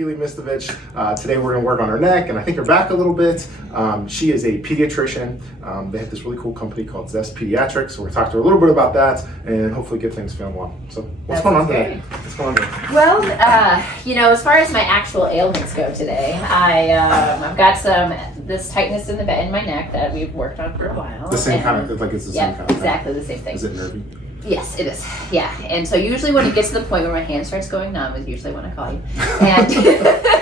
Keili Mistovich. Today we're going to work on her neck and I think her back a little bit. She is a pediatrician. They have this really cool company called Zest Pediatrics, so we're going to talk to her a little bit about that and hopefully get things feeling well. So what's going on today? What's going on today? Well, as far as my actual ailments go today, I've got this tightness in my neck that we've worked on for a while. The same kind of, like it's the same kind of thing. Exactly the same thing. Is it nervy? Yes, it is. Yeah, and so usually when it gets to the point where my hand starts going numb is usually when I call you. And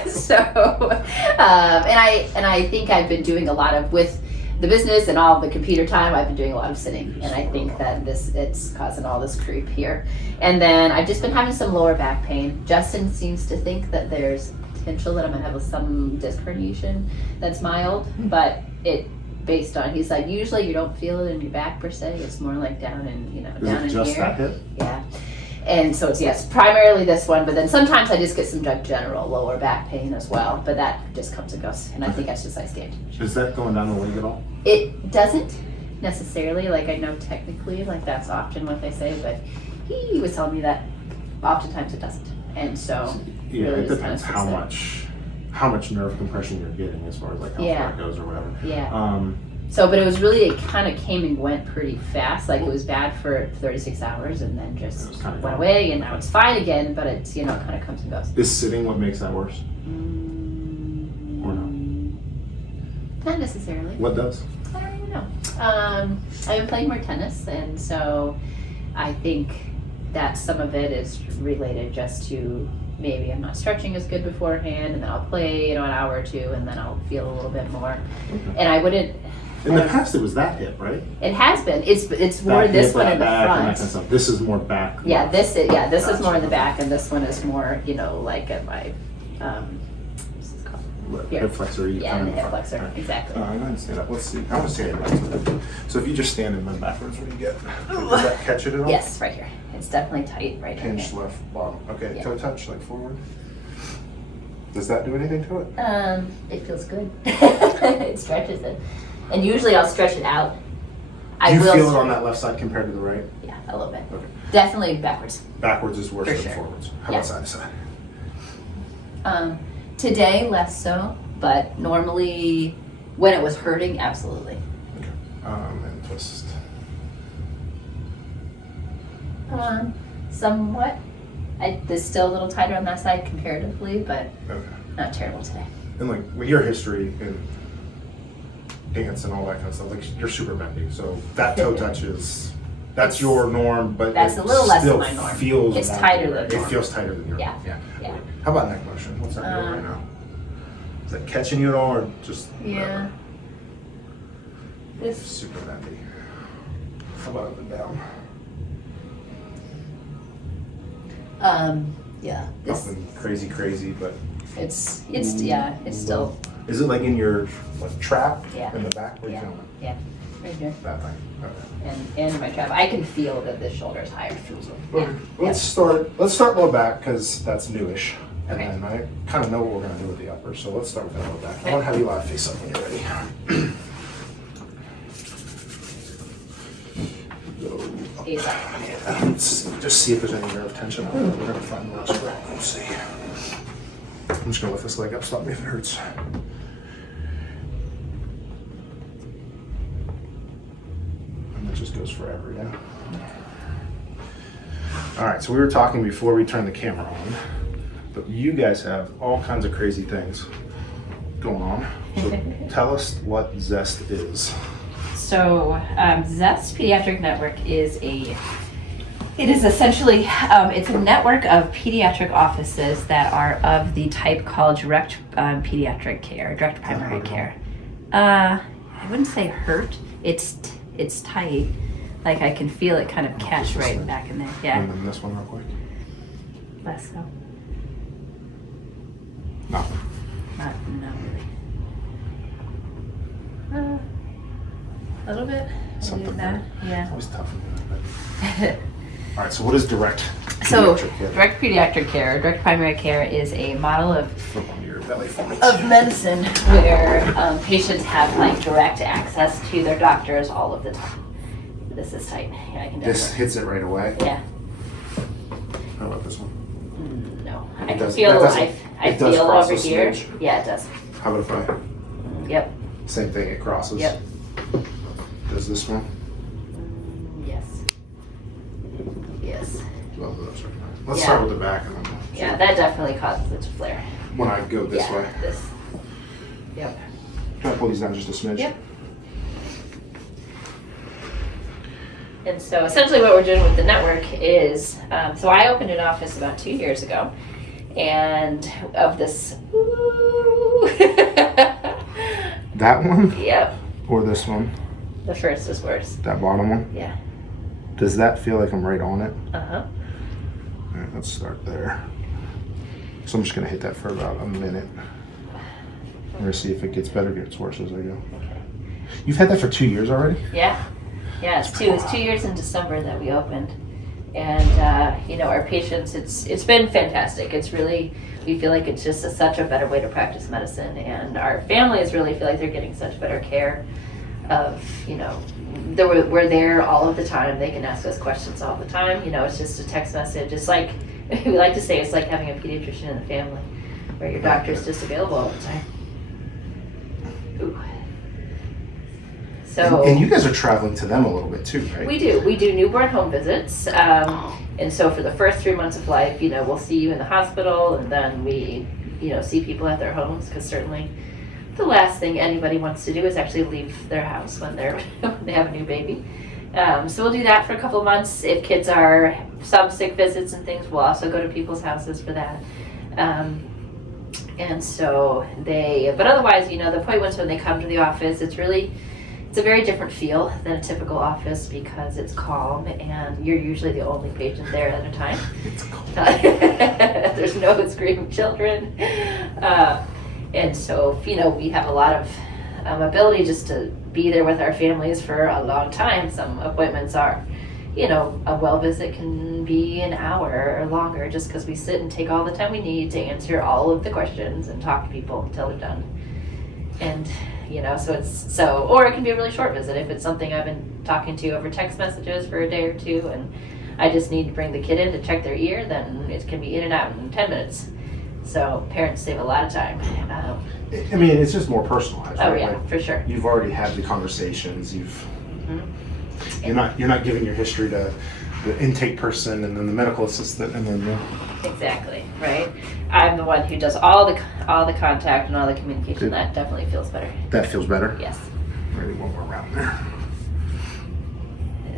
so, and I think I've been doing a lot of, with the business and all the computer time, I've been doing a lot of sitting, and I think that it's causing all this creep here. And then I've just been having some lower back pain. Justin seems to think that there's potential that I'm gonna have some disc herniation that's mild, but based on, he's like, usually you don't feel it in your back per se, it's more like down in, down in just here. That hip? Yeah. And so it's primarily this one, but then sometimes I just get some general lower back pain as well, but that just comes and goes, and I think exercise gained. Is that going down the leg at all? It doesn't necessarily, like I know technically, like that's often what they say, but he was telling me that oftentimes it doesn't. And so yeah, really it depends how much nerve compression you're getting as far as like how far it goes or whatever. Yeah. But it was really, it kind of came and went pretty fast. Like it was bad for 36 hours and then just went away, and now it's fine again, but it's, it kind of comes and goes. Is sitting what makes that worse? Or not? Not necessarily. What does? I don't even know. I've been playing more tennis, and so I think that some of it is related just to maybe I'm not stretching as good beforehand, and then I'll play, an hour or two, and then I'll feel a little bit more. Okay. And I wouldn't. In the past, it was that hip, right? It has been. It's more that this hip, one in the front. And that kind of stuff. This is more back. Yeah, this is more in the back, and this one is more, like at my what's this called? Hip flexor. Yeah, the hip flexor. Exactly. I'm going to stand up. Let's see. I want to see it. So if you just stand and then backwards when you get, does that catch it at all? Yes, right here. It's definitely tight right here. Pinch left bottom. Okay, yeah. Toe touch like forward. Does that do anything to it? It feels good. It stretches it. And usually I'll stretch it out. You feel it on that left side compared to the right? Yeah, a little bit. Okay. Definitely backwards. Backwards is worse For than sure. forwards. How about side to side? Today, less so, but normally when it was hurting, absolutely. Okay. And twist. Somewhat. It's still a little tighter on that side comparatively, but not terrible today. And like with your history in dance and all that kind of stuff, like you're super bendy, so that toe touch that's your norm, but that's a little less than my norm. It's tighter than norm. It feels tighter than your norm. Yeah. How about neck motion? What's that doing right now? Is that catching you at all, or just yeah? This super bendy. How about up and down? Yeah. Nothing crazy, but it's still. Is it like in your trap? Yeah. In the back? Where you feeling it? Yeah. Right here. That thing. Okay. And my trap. I can feel that this shoulder is higher. Feels it. Okay. Let's start low back because that's newish. And then I kind of know what we're going to do with the upper, so let's start with that low back. I want to have you lie face up when you're ready. Yeah, let's just see if there's any nerve tension. We're going to find the last one. Let's see. I'm just going to lift this leg up. Stop me if it hurts. And it just goes forever, yeah? All right, so we were talking before we turned the camera on, but you guys have all kinds of crazy things going on. So tell us what Zest is. So Zest Pediatric Network is essentially it's a network of pediatric offices that are of the type called direct pediatric care, direct primary care. I wouldn't say hurt. It's tight. Like I can feel it kind of catch right back in there. Yeah. And then this one real quick. Less so. Nothing. Not really. A little bit. Something that. Yeah. It's always tough. All right, so what is direct pediatric care? Direct pediatric care, direct primary care, is a model of medicine where patients have direct access to their doctors all of the time. This is tight. Yeah, I can. This hits it right away. Yeah. How about this one? No, I can feel. I It does feel cross over a here. smidge. Yeah, it does. How about if I, Yep. same thing, it crosses? Yep. Does this one? Yes. Yes. Well, those are fine. Let's Yeah. start with the back and then Yeah, that definitely causes it to flare. when I go this yeah, way. This. Yep. Try to pull these down just a smidge. Yep. And so essentially what we're doing with the network is, so I opened an office about 2 years ago, and of this, That one yep, or this one? the first is worse. That bottom one? Yeah. Does that feel like I'm right on it? Uh-huh. All right, let's start there. So I'm just gonna hit that for about a minute. We're gonna see if it gets better, gets worse as I go. You've had that for 2 years already? Yeah. Yeah, it's 2 years in December that we opened. And, our patients, it's been fantastic. It's really, we feel like it's just such a better way to practice medicine. And our families really feel like they're getting such better care of, we're there all of the time. They can ask us questions all the time. It's just a text message. It's like, we like to say it's like having a pediatrician in the family where your doctor's just available all the time. Ooh. So, And you guys are traveling to them a little bit too, right? we do newborn home visits, and so for the first 3 months of life, we'll see you in the hospital, and then we, see people at their homes, because certainly the last thing anybody wants to do is actually leave their house when when they have a new baby. So we'll do that for a couple of months. If kids are some sick visits and things, we'll also go to people's houses for that. And so but otherwise, the appointments when they come to the office, it's a very different feel than a typical office because it's calm and you're usually the only patient there at a time. It's cold. There's no screaming children. And so, we have a lot of ability just to be there with our families for a long time. Some appointments are, a well visit can be an hour or longer just because we sit and take all the time we need to answer all of the questions and talk to people until they're done. And or it can be a really short visit if it's something I've been talking to over text messages for a day or two and I just need to bring the kid in to check their ear, then it can be in and out in 10 minutes. So parents save a lot of time. I mean, it's just more personalized, Oh right? yeah, Like, for sure. you've already had the conversations. You're not giving your history to the intake person and then the medical assistant and then Exactly, right? I'm the one who does all the contact and all the communication. That definitely feels better. that feels better. Yes. Maybe one more round there.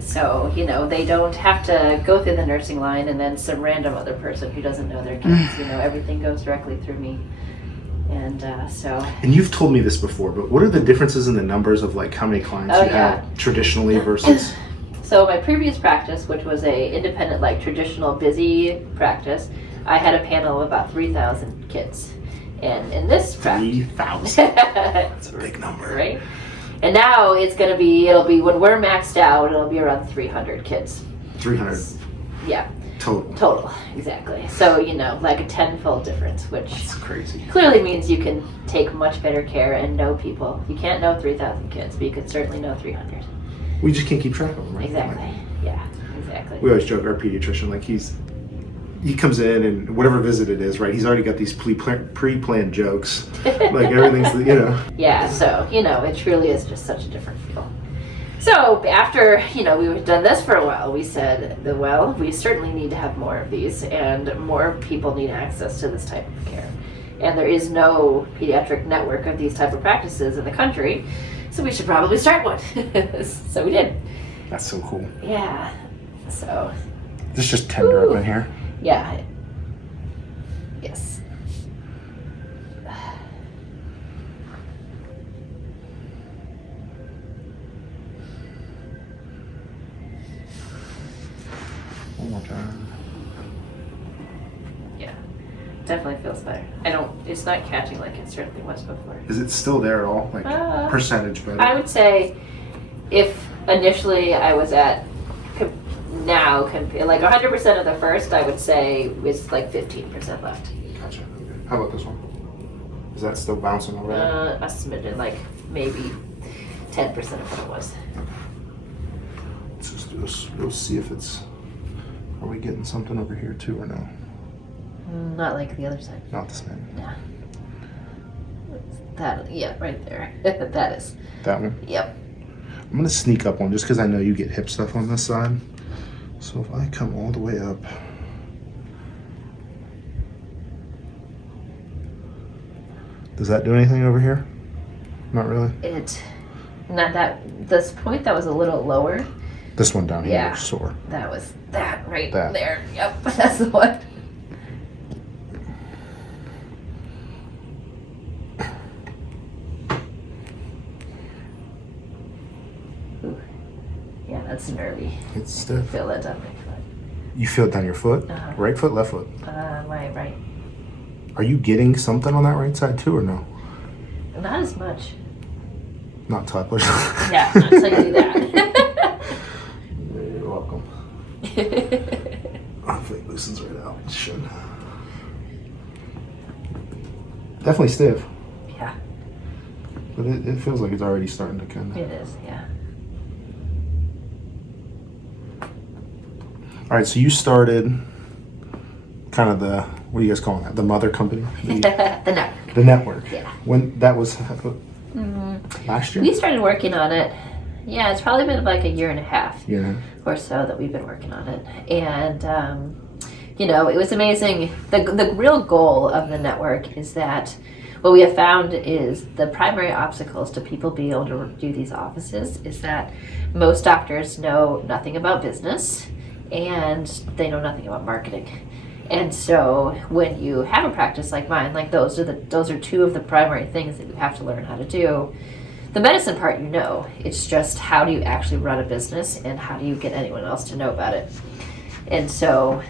So, they don't have to go through the nursing line and then some random other person who doesn't know their kids. Everything goes directly through me. And so. And you've told me this before, but what are the differences in the numbers of like how many clients you had traditionally versus? So my previous practice, which was a independent, like traditional busy practice, I had a panel of about 3,000 kids. And in this practice, 3,000. That's a big number, right? And now it'll be when we're maxed out, it'll be around 300 kids. 300. Yeah. Total, exactly. So, like a tenfold difference, which That's crazy. clearly means you can take much better care and know people. You can't know 3,000 kids, but you can certainly know 300. We just can't keep track of them, right? Exactly. Yeah, exactly. We always joke, our pediatrician, like he comes in and whatever visit it is, right? He's already got these pre-planned jokes. Like everything's, Yeah, so, it truly is just such a different feel. So after, we've done this for a while, we said, we certainly need to have more of these and more people need access to this type of care. And there is no pediatric network of these type of practices in the country, so we should probably start one. So we did. That's so cool. Yeah, so. This is just tender up in here. Yeah. Yes. One more time. Yeah. Definitely feels better. It's not catching like it certainly was before. Is it still there at all? Like percentage better? I would say if initially I was at like 100% of the first, I would say it's like 15% left. Gotcha. Okay. How about this one? Is that still bouncing over there? A smidgen, like maybe 10% of what it was. Let's just do this. We'll see if it's. Are we getting something over here too or no? Not like the other side. Not the same. Yeah. That, yeah, right there. That is. That one? Yep. I'm gonna sneak up one just because I know you get hip stuff on this side. So if I come all the way up. Does that do anything over here? Not really. Not that, this point that was a little lower. This one down here Yeah. is sore. That was that right That. there. Yep, that's the one. Ooh. Yeah, that's nervy. It's stiff. Feel that down my foot. You feel it down your foot? Uh-huh. Right foot, left foot? My right. Are you getting something on that right side too or no? Not as much. Not touch. Yeah, not until you do that. You're welcome. Hopefully it loosens right out. It should. Definitely stiff. Yeah, But it feels like it's already starting to kind of. it is, yeah. All right, so you started kind of the, what are you guys calling that? The mother company? The network. The network. Yeah. When that was last year? We started working on it. Yeah, it's probably been like a year and a half Yeah. or so that we've been working on it. And, you know, it was amazing. The real goal of the network is that what we have found is the primary obstacles to people being able to do these offices is that most doctors know nothing about business and they know nothing about marketing. And so when you have a practice like mine, like those are two of the primary things that you have to learn how to do. The medicine part, you know, it's just how do you actually run a business and how do you get anyone else to know about it. And so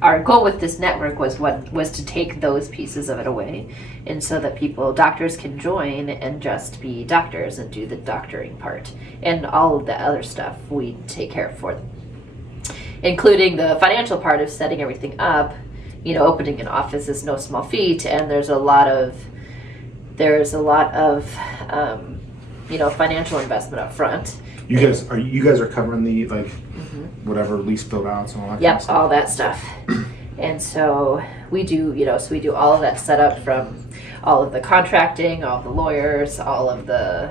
our goal with this network was to take those pieces of it away, and so that doctors can join and just be doctors and do the doctoring part, and all of the other stuff we take care of for them, including the financial part of setting everything up. You know, opening an office is no small feat, and there's a lot of you know, financial investment up front. You guys are covering the whatever lease build outs and all that kind of Yep, stuff? all that stuff. And so we do, you know, we do all of that setup, from all of the contracting, all of the lawyers, all of the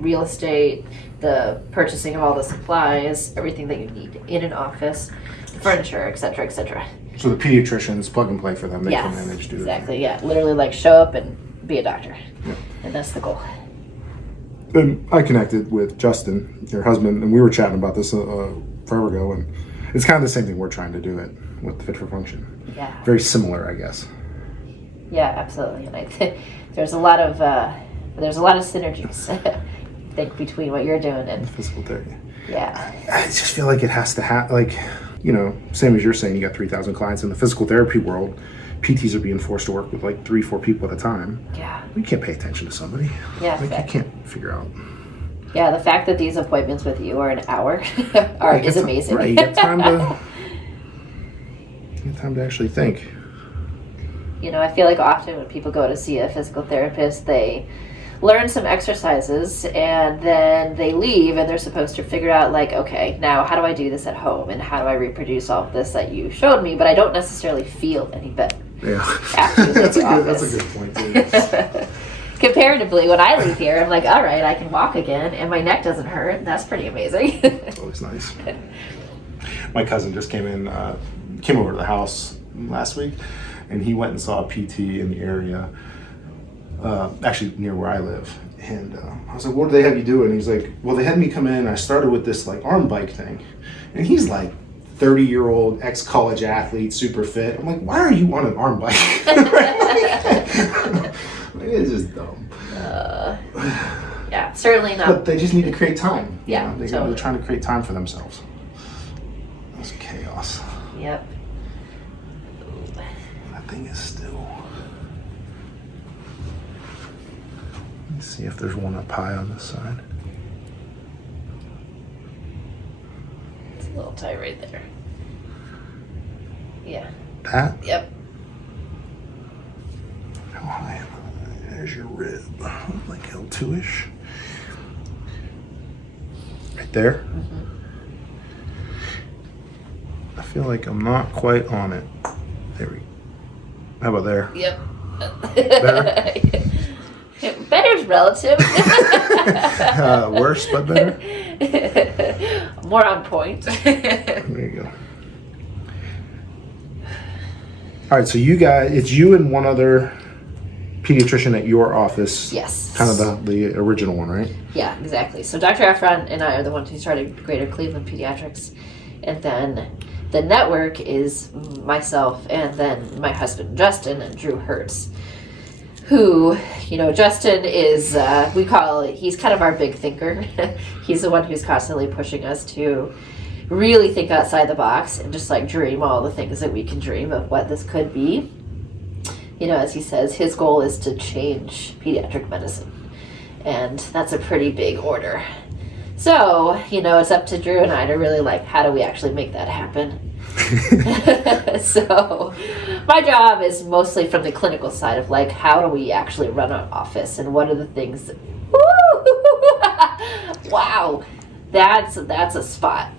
real estate, the purchasing of all the supplies, everything that you need in an office, furniture, et cetera, et cetera. So the pediatricians, plug and play for them. They Yes, can manage to do exactly, yeah. Literally like show up and be a doctor. Yeah. And that's the goal. And I connected with Justin, your husband, and we were chatting about this forever ago, and it's kind of the same thing we're trying to do it with Fit for Function. Yeah. Very similar, I guess. Yeah, absolutely. And I think there's a lot of synergies, I think, between what you're doing and Physical therapy. yeah. I just feel like it has to have, like, you know, same as you're saying, you got 3,000 clients in the physical therapy world. PTs are being forced to work with like 3-4 people at a time. Yeah. We can't pay attention to somebody. Yeah, Like, you exactly. can't figure out. Yeah, the fact that these appointments with you are an hour is amazing. Right, you get time to actually think. You know, I feel like often when people go to see a physical therapist, they learn some exercises and then they leave and they're supposed to figure out, like, okay, now how do I do this at home and how do I reproduce all of this that you showed me, but I don't necessarily feel any better. Yeah. After you leave the That's a office. good point, too. Comparatively, when I leave here, I'm like, all right, I can walk again and my neck doesn't hurt. That's pretty amazing. It's always nice. My cousin just came over to the house last week, and he went and saw a PT in the area, actually near where I live. And I was like, what do they have you do? And he's like, well, they had me come in, and I started with this like arm bike thing. And he's like 30-year-old ex-college athlete, super fit. I'm like, why are you on an arm bike? It's just dumb. Yeah, certainly not. But they just need to create time. Yeah, They're totally. trying to create time for themselves. That's chaos. Yep. That thing is still. Let's see if there's one up high on this side. It's a little tight right there. Yeah. That? Yep. How high am I? There's your rib. Like L2-ish. Right there? I feel like I'm not quite on it. There we go. How about there? Yep. Better? Better's relative. Worse, but better? More on point. There you go. All right, so you guys, it's you and one other pediatrician at your office. Yes. Kind of the original one, right? Yeah, exactly. So Dr. Efron and I are the ones who started Greater Cleveland Pediatrics. And then the network is myself and then my husband, Justin, and Drew Hertz, who, Justin is, he's kind of our big thinker. He's the one who's constantly pushing us to really think outside the box and just like dream all the things that we can dream of what this could be. As he says, his goal is to change pediatric medicine. And that's a pretty big order. So, it's up to Drew and I to really how do we actually make that happen? So, my job is mostly from the clinical side of how do we actually run an office and what are the things that, wow, that's a spot.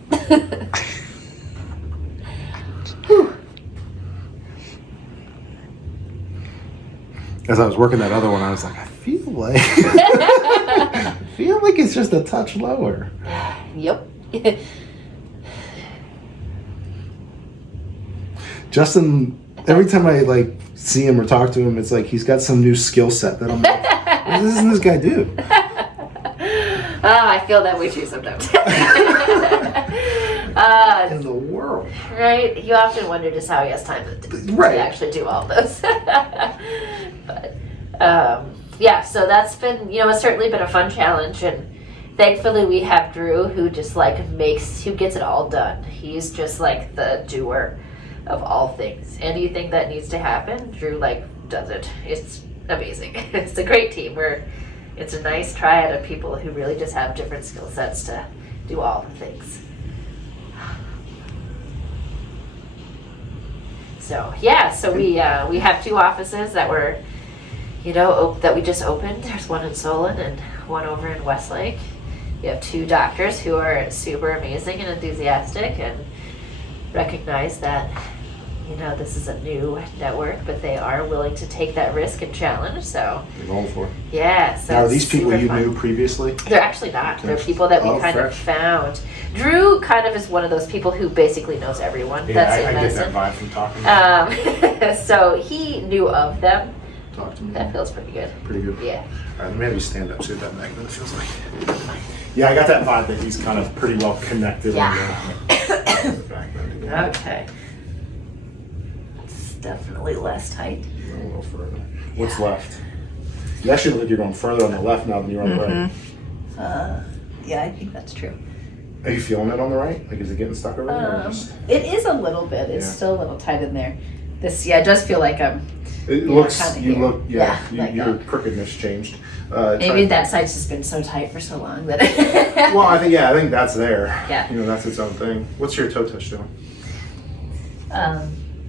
As I was working that other one, I was like, I feel like it's just a touch lower. Yep. Justin, every time I see him or talk to him, it's like he's got some new skill set that I'm like, what does this guy do? I feel that way too sometimes. In the world. Right? You often wonder just how he has time to actually do all this. But, so that's been, it's certainly been a fun challenge. And thankfully we have Drew who just who gets it all done. He's just the doer of all things. Anything that needs to happen, Drew does it. It's amazing. It's a great team. It's a nice triad of people who really just have different skill sets to do all the things. So we have two offices that were, that we just opened. There's one in Solon and one over in Westlake. We have two doctors who are super amazing and enthusiastic and recognize that, this is a new network, but they are willing to take that risk and challenge. So They're going for it. Yeah. So now, are these people you fun. knew previously? They're actually not. They're people that we kind of found. Drew kind of is one of those people who basically knows everyone. Yeah, that's I in get medicine. that vibe from talking to them. So he knew of them. Talk to me. That feels pretty good. Pretty good. Yeah. All right, let me have you stand up, see what that magnet feels like. Yeah, I got that vibe that he's kind of pretty well connected. Yeah. On the back bend again. Okay. It's definitely less tight. A little further. What's left? You actually look like you're going further on the left now than you're on the right. Yeah, I think that's true. Are you feeling it on the right? Is it getting stuck over there? Or just... It is a little bit. It's still a little tight in there. It does feel like I'm. It looks. Kinda You here. look. Yeah. Your that. crookedness changed. Maybe that side's just been so tight for so long that. Well, I think that's there. Yeah. That's its own thing. What's your toe touch doing?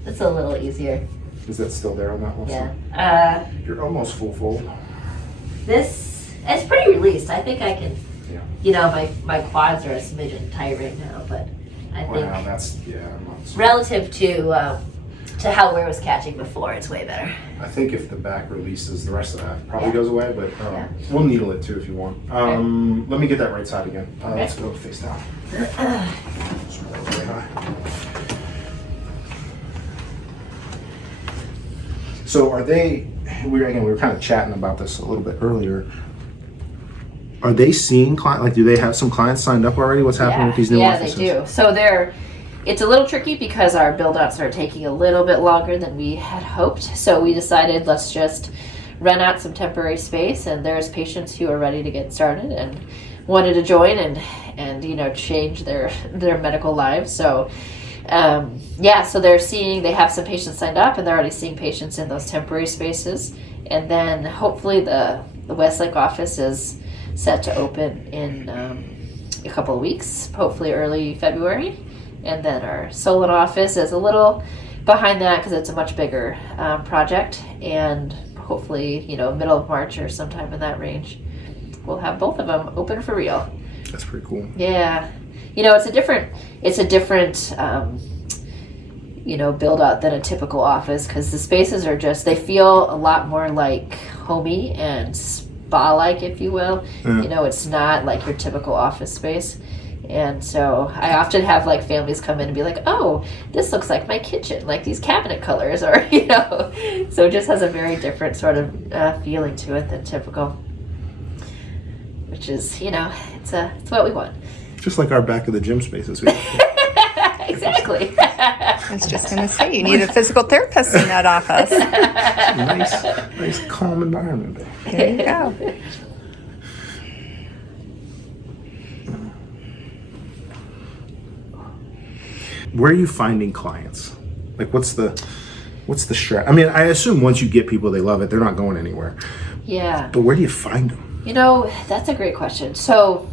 It's a little easier. Is that still there on that one? Yeah. You're almost full fold. It's pretty released. I think I can. Yeah. My quads are a smidgen tight right now, but I think Wow, that's I'm not relative to how where it was catching before, it's way better. I think if the back releases, the rest of that probably goes away, but we'll needle it too if you want. Let me get that right side again. Let's go face down. Just really high. So are they, we were kind of chatting about this a little bit earlier. Are they seeing clients, do they have some clients signed up already? What's happening with these new offices? Yeah, they do. So it's a little tricky because our build-outs are taking a little bit longer than we had hoped. So we decided let's just rent out some temporary space, and there's patients who are ready to get started and wanted to join and change their medical lives. So so they have some patients signed up, and they're already seeing patients in those temporary spaces. And then hopefully the Westlake office is set to open in a couple of weeks, hopefully early February. And then our Solon office is a little behind that because it's a much bigger project. And hopefully, middle of March or sometime in that range, we'll have both of them open for real. That's pretty cool. Yeah. It's a different build out than a typical office, because the spaces are just, they feel a lot more like homey and spa-like, if you will. It's not like your typical office space. And so I often have like families come in and be like, oh, this looks like my kitchen, like these cabinet colors, or, so it just has a very different sort of feeling to it than typical, which is, it's what we want. Just like our back of the gym spaces. Exactly. I was just going to say, you need a physical therapist in that office. nice calm environment there. There you go. Where are you finding clients? Like, what's the strat? I mean, I assume once you get people, they love it. They're not going anywhere. Yeah. But where do you find them? That's a great question. So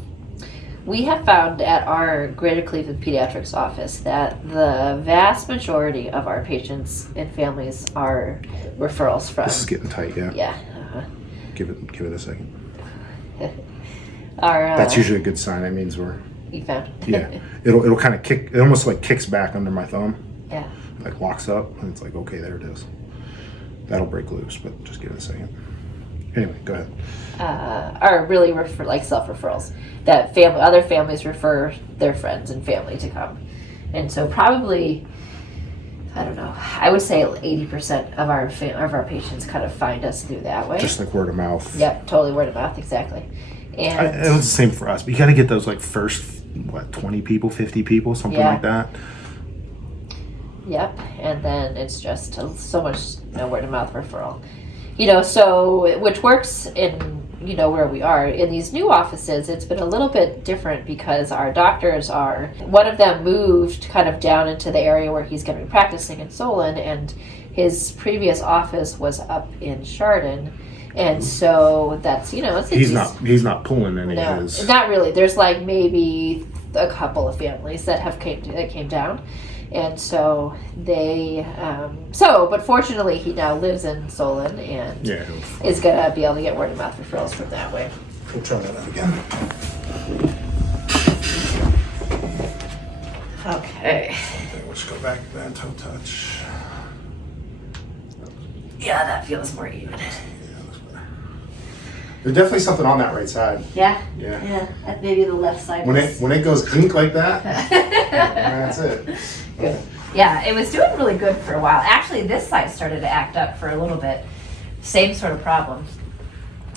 we have found at our Greater Cleveland Pediatrics office that the vast majority of our patients and families are referrals from. This is getting tight, yeah. Yeah. Give it a second. Our, That's usually a good sign. That means we're. You found. Yeah. It'll kind of kick. It almost like kicks back under my thumb. Yeah. Like locks up, and it's like, okay, there it is. That'll break loose, but just give it a second. Anyway, go ahead. Are really self-referrals that other families refer their friends and family to come, and so probably, I don't know, I would say 80% of our patients kind of find us through that way. Just like word of mouth. Yep, totally word of mouth, exactly. And It was the same for us, but you got to get those like first 20 people, 50 people, something like that. Yep, and then it's just so much word of mouth referral. So which works in where we are. In these new offices, it's been a little bit different because our doctors one of them moved kind of down into the area where he's going to be practicing in Solon, and his previous office was up in Chardon. And so that's he's not pulling any of his. Not really. There's like maybe a couple of families that came down, and so they but fortunately he now lives in Solon and is gonna be able to get word of mouth referrals from that way. We'll try that out again. Okay. Let's go back to that toe touch. Yeah, that feels more even. There's definitely something on that right side. Yeah. Yeah. Maybe the left side. When it goes ink like that, that's it. Good. Yeah, it was doing really good for a while. Actually, this side started to act up for a little bit. Same sort of problem.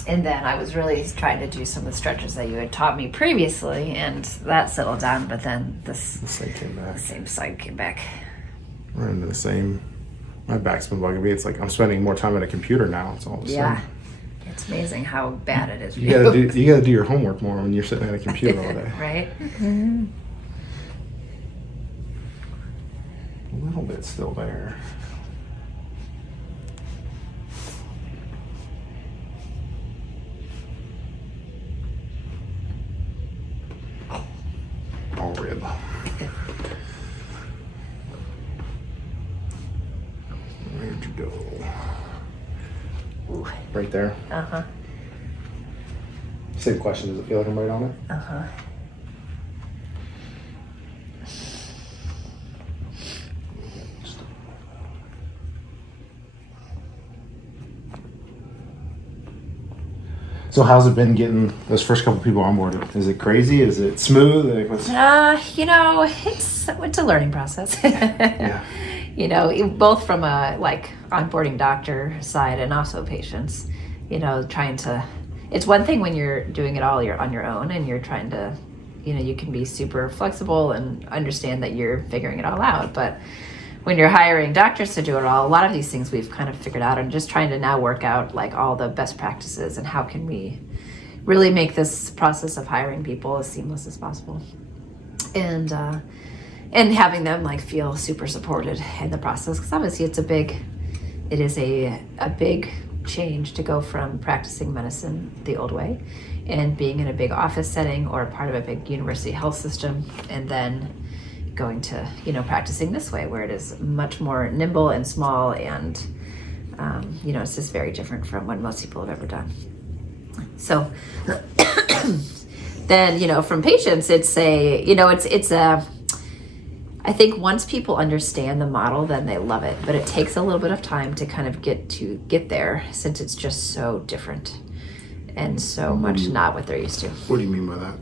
And then I was really trying to do some of the stretches that you had taught me previously, and that settled down. But then the side came back. The same side came back. We're into the same. My back's been bugging me. It's like I'm spending more time at a computer now. It's all the same. It's amazing how bad it is for you gotta do your homework more when you're sitting at a computer all day. Right? Mm-hmm. A little bit still there. All rib. Where'd you go? Ooh. Right there. Uh-huh. Same question. Does it feel like I'm right on it? Uh-huh. So how's it been getting those first couple people on board? Is it crazy? Is it smooth? It's a learning process. Yeah. Both from a onboarding doctor side and also patients, trying to, it's one thing when you're doing it all, you're on your own and you're trying to, you can be super flexible and understand that you're figuring it all out. But when you're hiring doctors to do it all, a lot of these things we've kind of figured out and just trying to now work out all the best practices and how can we really make this process of hiring people as seamless as possible. And having them feel super supported in the process, because obviously it is a big change to go from practicing medicine the old way and being in a big office setting or part of a big university health system, and then going to practicing this way where it is much more nimble and small, and it's just very different from what most people have ever done. So then from patients, it's I think once people understand the model, then they love it. But it takes a little bit of time to kind of get there, since it's just so different and so much not what they're used to. What do you mean by that?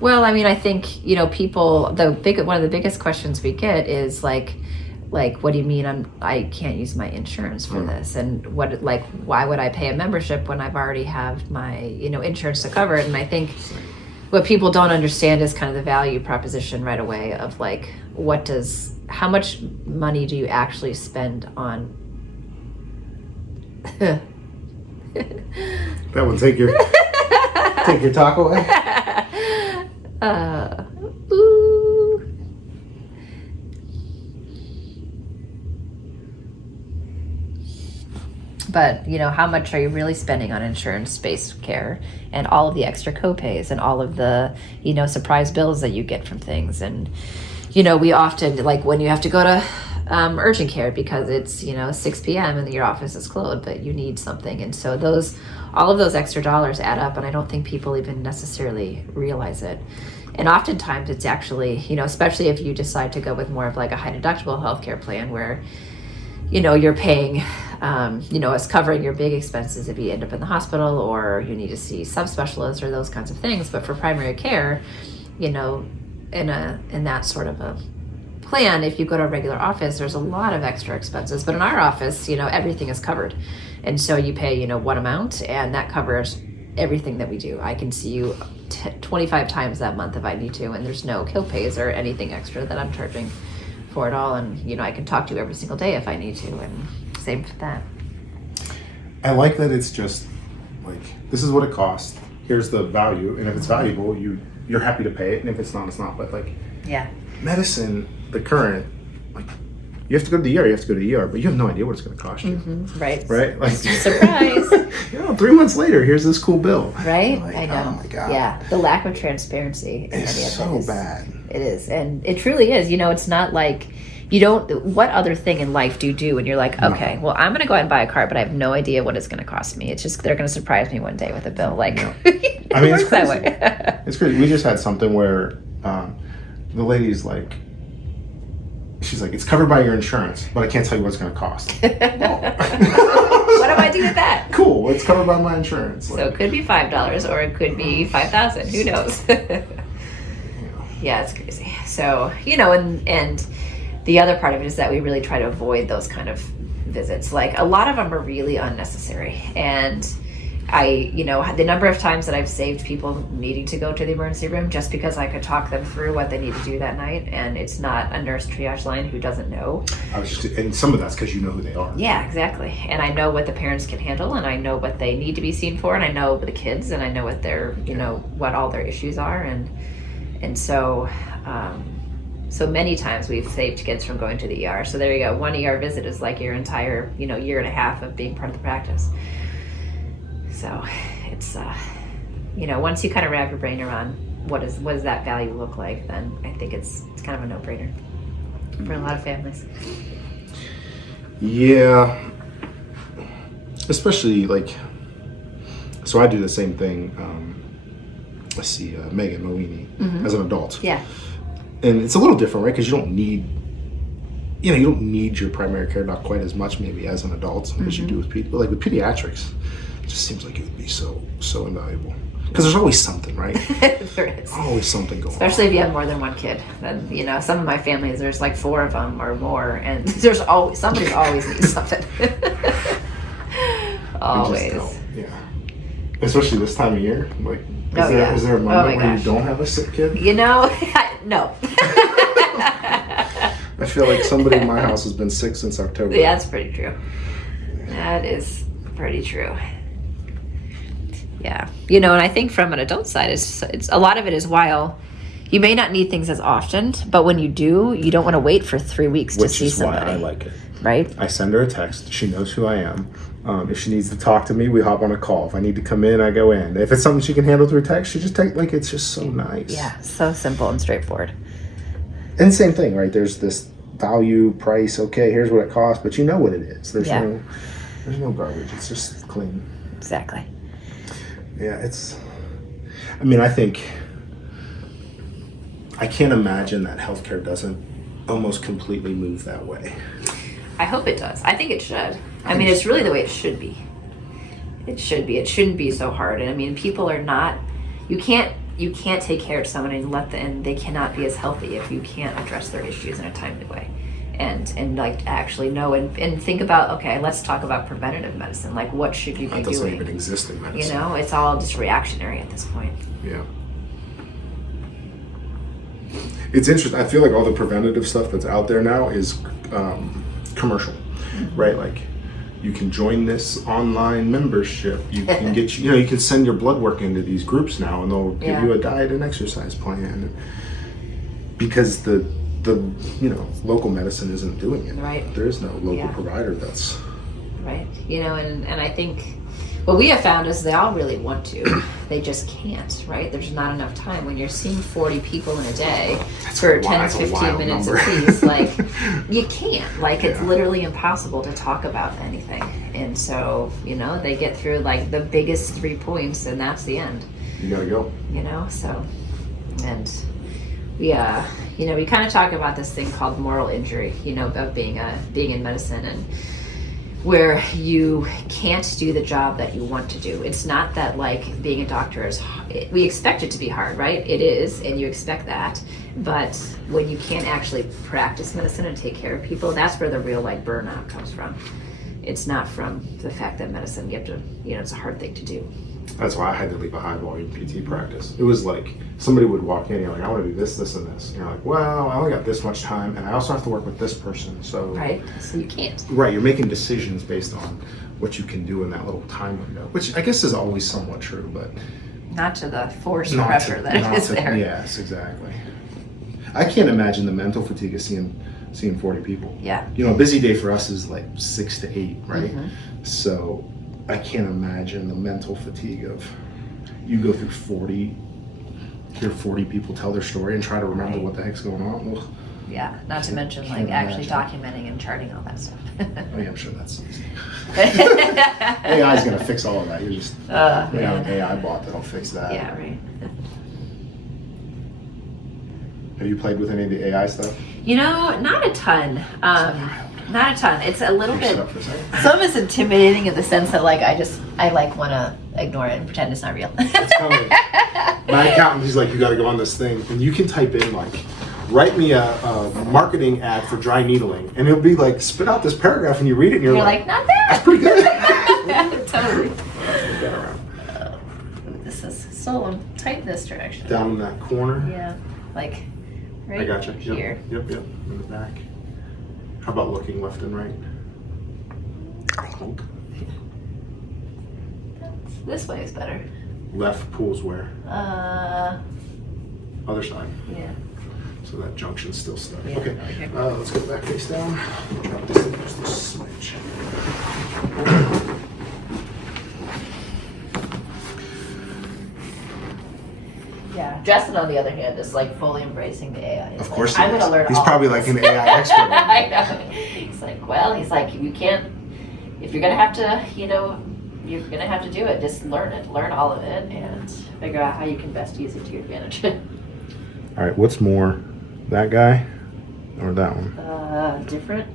Well, I mean, I think, you know, people, one of the biggest questions we get is like, what do you mean I can't use my insurance for this? And why would I pay a membership when I've already have my, you know, insurance to cover it? And I think what people don't understand is kind of the value proposition right away of like, how much money do you actually spend on? That would take your talk away. Ooh. But, you know, how much are you really spending on insurance-based care and all of the extra copays and all of the, you know, surprise bills that you get from things? And, you know, we often, like when you have to go to urgent care because it's, you know, 6 p.m. and your office is closed, but you need something. And so all of those extra dollars add up, and I don't think people even necessarily realize it. And oftentimes it's actually, you know, especially if you decide to go with more of like a high deductible healthcare plan where, you know, you're paying, you know, it's covering your big expenses if you end up in the hospital or you need to see subspecialists or those kinds of things. But for primary care, you know, in that sort of a plan, if you go to a regular office, there's a lot of extra expenses. But in our office, you know, everything is covered. And so you pay, you know, one amount, and that covers everything that we do. I can see you 25 times that month if I need to, and there's no copays or anything extra that I'm charging for it all. And, you know, I can talk to you every single day if I need to, and same for that. I like that it's just like, this is what it costs. Here's the value, and if it's valuable, you're happy to pay it, and if it's not, it's not. But like, Yeah. medicine, the current, like, you have to go to the ER, but you have no idea what it's going to cost you. Mm-hmm. Right. Right? Like, Surprise. You know, 3 months later, here's this cool bill. Right? Like, I know. Oh my God. Yeah. The lack of transparency. in It's any of so it is- bad. It is. And it truly is. You know, it's not like what other thing in life do you do when you're like, okay, well, I'm going to go out and buy a car, but I have no idea what it's going to cost me. It's just, they're going to surprise me one day with a bill. Like, it I mean, works it's that crazy. way. It's crazy. We just had something where the lady's like, she's like, it's covered by your insurance, but I can't tell you what it's going to cost. What do I do with that? Cool, it's covered by my insurance. So it could be $5 or it could be $5,000. Who knows? Yeah, it's crazy. So, you know, and the other part of it is that we really try to avoid those kind of visits. Like, a lot of them are really unnecessary. And you know, the number of times that I've saved people needing to go to the emergency room just because I could talk them through what they need to do that night, and it's not a nurse triage line who doesn't know. And some of that's because you know who they are. Yeah, exactly. And I know what the parents can handle, and I know what they need to be seen for, and I know the kids, and I know what their, you know, what all their issues are, and so so many times we've saved kids from going to the ER. So there you go. One ER visit is like your entire, you know, year and a half of being part of the practice. So it's, you know, once you kind of wrap your brain around what does that value look like, then I think it's kind of a no-brainer for a lot of families. Yeah. Especially like, so I do the same thing. I see Megan Moini as an adult. Yeah. And it's a little different, right? Because you don't need your primary care doc quite as much maybe as an adult as you do with people. Like with pediatrics, it just seems like it would be so invaluable. Because there's always something, right? There is. Always something going Especially on. if you have more than one kid. Then, you know, some of my families, there's like 4 of them or more, and there's always, somebody always needs something. Always. Yeah. Especially this time of year. Like, is there a my moment where gosh. you don't have a sick kid? You know, no. I feel like somebody in my house has been sick since October. Yeah, that's pretty true. That is pretty true. Yeah. You know, and I think from an adult side, it's a lot of it is while you may not need things as often, but when you do, you don't want to wait for 3 weeks to see somebody. Which is why I like it. Right? I send her a text. She knows who I am. If she needs to talk to me, we hop on a call. If I need to come in, I go in. If it's something she can handle through text, she just like, it's just so nice. Yeah, so simple and straightforward. And same thing, right? There's this value, price, okay, here's what it costs, but you know what it is. There's no garbage. It's just clean. Exactly. Yeah, I think, I can't imagine that healthcare doesn't almost completely move that way. I hope it does. I think it should. I mean, it's really the way it should be. It should be. It shouldn't be so hard. And I mean, people are not. You can't take care of someone and they cannot be as healthy if you can't address their issues in a timely way, and like actually know and think about. Okay, let's talk about preventative medicine. Like, what should you be That doesn't doing? even exist in medicine. You know, it's all just reactionary at this point. Yeah. It's interesting. I feel like all the preventative stuff that's out there now is commercial, right? Like, you can join this online membership. You can get, you can send your blood work into these groups now, and they'll give you a diet and exercise plan. Because the local medicine isn't doing it. Right. There is no local provider that's right. And I think what we have found is they all really want to, they just can't. Right. There's not enough time when you're seeing 40 people in a day for 10 to 15 minutes apiece. Like, you can't. Like, it's literally impossible to talk about anything. And so they get through like the biggest 3 points, and that's the end. You gotta go. So, and we we kind of talk about this thing called moral injury, of being in medicine, and where you can't do the job that you want to do. It's not that like being a doctor we expect it to be hard, right? It is, and you expect that. But when you can't actually practice medicine and take care of people, that's where the real like burnout comes from. It's not from the fact that medicine, you have to, it's a hard thing to do. That's why I had to leave a high volume PT practice. It was like somebody would walk in, you're like, I want to do this, this, and this. And you're like, well, I only got this much time, and I also have to work with this person. So right, so you can't. Right, you're making decisions based on what you can do in that little time window, which I guess is always somewhat true, but not to the force pressure that it is there. Yes, exactly. I can't imagine the mental fatigue of seeing 40 people. Yeah. A busy day for us is like 6 to 8, right? Mm-hmm. So I can't imagine the mental fatigue of you go through 40, hear 40 people tell their story and try to remember what the heck's going on. Ugh. Yeah, not to mention like actually documenting and charting all that stuff. Oh yeah, I'm sure that's easy. AI is gonna fix all of that. You just an AI bot that'll fix that. Yeah, right. Have you played with any of the AI stuff? Not a ton. Not a ton. It's a little bit. Sit up for a second. Some is intimidating in the sense that like I want to ignore it and pretend it's not real. It's coming. My accountant, he's like, you got to go on this thing, and you can type in like, write me a marketing ad for dry needling, and it'll be like, spit out this paragraph, and you read it, and you're like, not bad. that's pretty good. Totally. Get around. This is so tight in this direction. Down in that corner. Yeah, like right I got you. here. Yep. In the back. How about looking left and right? This way is better. Left pulls where? Uh, Other side. yeah. So that junction's still stuck. Yeah, Okay. okay. Let's go back face down. Drop this in just a smidge. Yeah. Justin, on the other hand, is like fully embracing the AI. He's Of course like, he I'm is. gonna learn. He's all probably of like this. an AI expert. I know. He's like, well, you can't. If you're gonna have to, you're gonna have to do it. Just learn it, learn all of it, and figure out how you can best use it to your advantage. All right, what's more, that guy or that one? Different.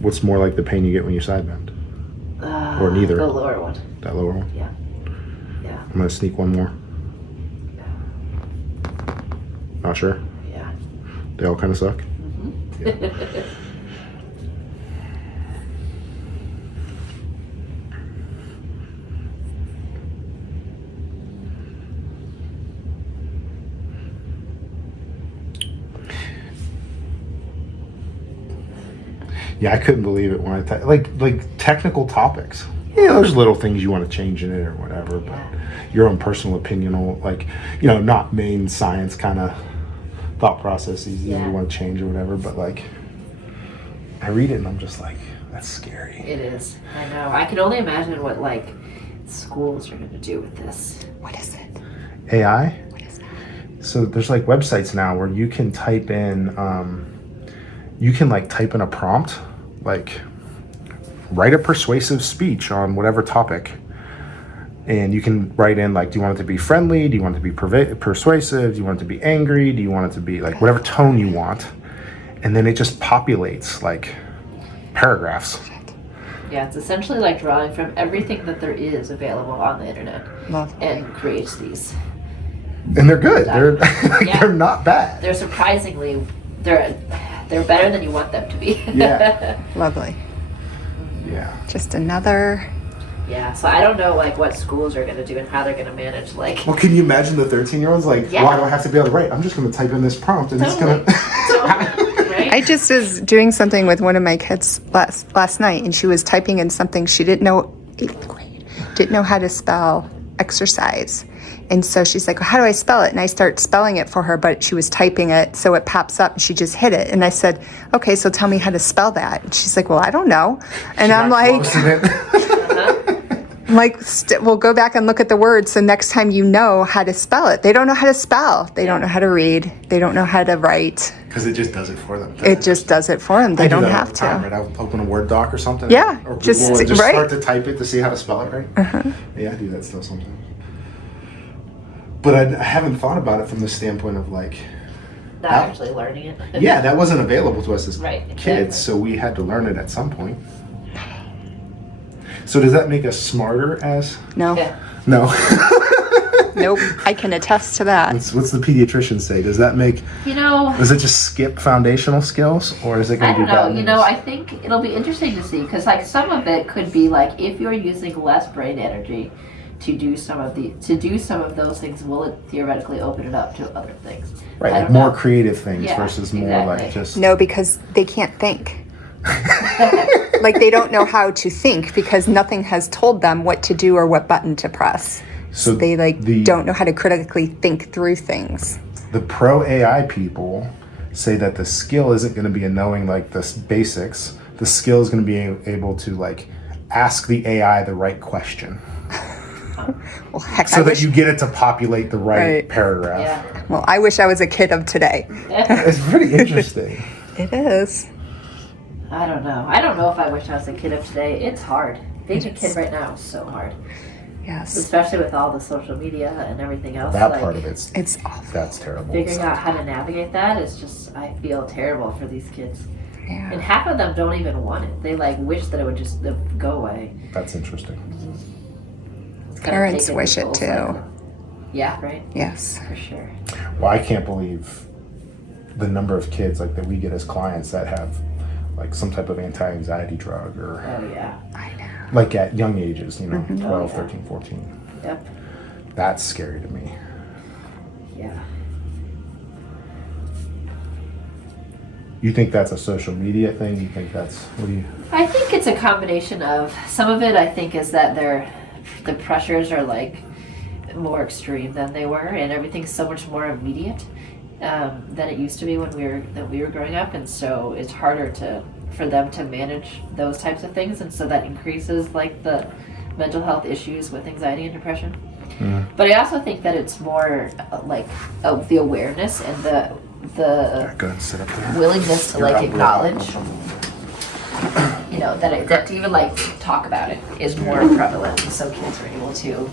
What's more like the pain you get when you side bend? Or neither? The lower one. That lower one? Yeah. I'm gonna sneak one more. Not sure? Yeah. They all kind of suck? Mm-hmm. Yeah. Yeah, I couldn't believe it when I like technical topics. Yeah, there's little things you want to change in it or whatever, but your own personal opinion on like, not main science kind of thought processes you want to change or whatever. But like, I read it and I'm just like, that's scary. It is. I know. I can only imagine what like schools are going to do with this. What is it? AI. What is that? So there's like websites now where you can type in, type in a prompt, like write a persuasive speech on whatever topic. And you can write in like, do you want it to be friendly? Do you want it to be persuasive? Do you want it to be angry? Do you want it to be like whatever tone you want? and then it just populates like paragraphs. Yeah, it's essentially like drawing from everything that there is available on the internet Love. and creates these. And they're good. They're Yeah. they're not bad. They're surprisingly, they're better than you want them to be. Yeah. Lovely. Yeah. Just another. Yeah, so I don't know like what schools are going to do and how they're going to manage like. Well, can you imagine the 13-year-olds like, Yeah. why do I have to be able to write? I'm just going to type in this prompt and Totally. it's going to... Right? I just was doing something with one of my kids last night, and she was typing in something she didn't know, 8th grade, didn't know how to spell exercise. And so she's like, well, how do I spell it? And I start spelling it for her, but she was typing it, so it pops up, and she just hit it. And I said, okay, so tell me how to spell that. And she's like, well, I don't know. And I'm like, we'll go back and look at the words, so next time you know how to spell it. They don't know how to spell. They don't know how to read. They don't know how to write. Because it just does it for them. It just does it for them. They I do don't that all have the time, to. right? I'll open a Word doc or something. Yeah, Or just- Google and just right. start to type it to see how to spell it right. Yeah, I do that still sometimes. But I haven't thought about it from the standpoint of like, Not actually learning it. yeah, that wasn't available to us as Right, kids, exactly. so we had to learn it at some point. So does that make us smarter as? No. Yeah. No. Nope. I can attest to that. What's the pediatrician say? Does that make? You know, Does it just skip foundational skills, or is it I going to don't be know. bad You know, news? I think it'll be interesting to see because like some of it could be like if you're using less brain energy to do some of those things, will it theoretically open it up to other things? Right, I like don't more know. creative things Yeah, versus more like exactly. just. No, because they can't think. Like they don't know how to think because nothing has told them what to do or what button to press. So They the- don't know how to critically think through things. The pro AI people say that the skill isn't going to be in knowing like the basics. The skill is going to be able to like ask the AI the right question, Well, heck, so I that wish, you get it to populate the right Right. paragraph. Yeah. well, I wish I was a kid of today. It's pretty interesting. It is. I don't know. I don't know if I wish I was a kid of today. It's hard. Being a It is. kid right now is so hard, Yes. especially with all the social media and everything else. That like, part of it's It's awful. that's terrible. figuring out how to navigate that is just, I feel terrible for these kids. And Yeah. half of them don't even want it. They like wish that it would just go away. That's interesting. It's kinda Parents taken wish this it whole too. cycle. Yeah, right? Yes. For sure. Well, I can't believe the number of kids like that we get as clients that have like some type of anti-anxiety drug or Oh, yeah. I know. like at young ages, you know, 12, Oh, yeah. 13, 14. Yep. That's scary to me. Yeah. You think that's a social media thing? You think that's, what do you? I think it's a combination of some of it. I think is that the pressures are like more extreme than they were, and everything's so much more immediate than it used to be when we were growing up, and so it's harder for them to manage those types of things, and so that increases like the mental health issues with anxiety and depression. But I also think that it's more like of the awareness and the Go ahead and sit up there. willingness to You're like out, acknowledge, you know, that to even like talk about it is more prevalent, and so kids are able to,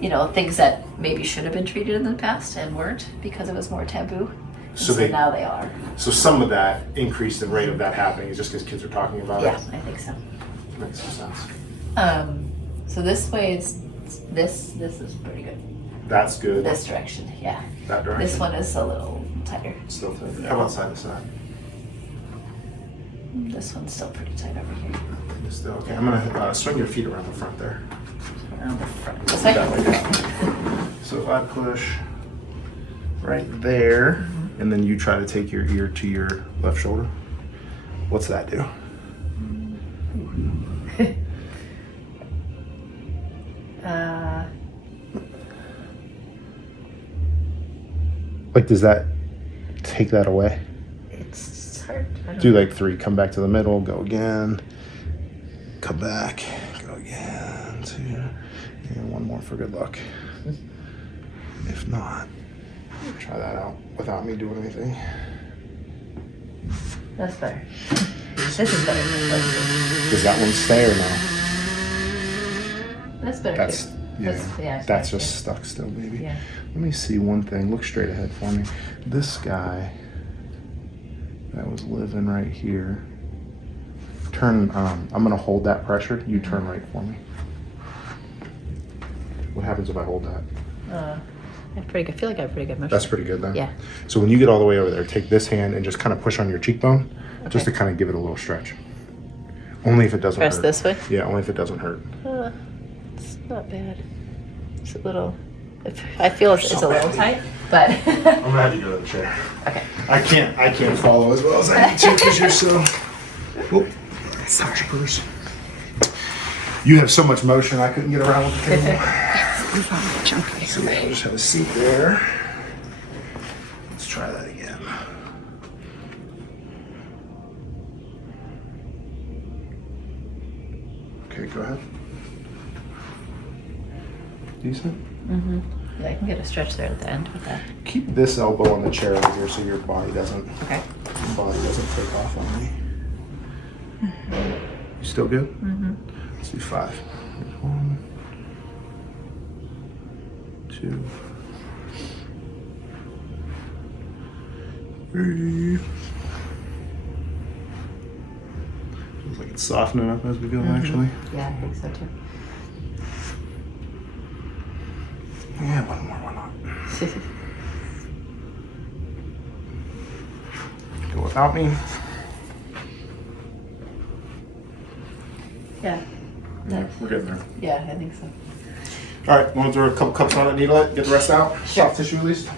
you know, things that maybe should have been treated in the past and weren't because it was more taboo. And So they- now they are. So some of that increase in rate of that happening is just because kids are talking about Yeah, it? I think so. Makes some sense. So this way is this is pretty good. That's good. This direction, yeah. That direction. This one is a little tighter. Still tight. How about side to side? This one's still pretty tight over here. Still okay. I'm gonna swing your feet around the front there. Around the front. This way? That way. So if I push right there, and then you try to take your ear to your left shoulder, what's that do? Like, does that take that away? It's hard. I don't Do like 3. Come back to the middle. Go again. Come back. Go again. 2. And 1 more for good luck. If not, try that out without me doing anything. That's better. This is better. Does that one stay or no? That's better. That's too. yeah. That's That's fine, just stuck still, maybe. Yeah. Let me see one thing. Look straight ahead for me. This guy That was living right here. Turn, I'm gonna hold that pressure. You turn right for me. What happens if I hold that? I have pretty good. I feel like I have pretty good motion. That's pretty good then. Yeah. So when you get all the way over there, take this hand and just kind of push on your cheekbone, just to Okay. kind of give it a little stretch. Only if it doesn't Press hurt. this way. Yeah, only if it doesn't hurt. It's not bad. It's a little. I feel it's a little tight, but. I'm gonna have to go to the chair. Okay. I can't follow as well as I need to because you're so. Whoop. Sorry, Bruce. You have so much motion, I couldn't get around with the table. So I'll just have a seat there. Let's try that again. Okay, go ahead. Decent. Yeah, I can get a stretch there at the end with that. Keep this elbow on the chair over here so your body doesn't Okay. take off on me. You still good? Let's do 5. Here's 1, 2, 3. Feels like it's softening up as we go, actually. Yeah, I think so too. Yeah, one more, why not? Go without me. Yeah. Yeah, we're getting there. Yeah, I think so. All right, want to throw a couple cups on it, needle it, get the rest out? Sure. Soft tissue at least.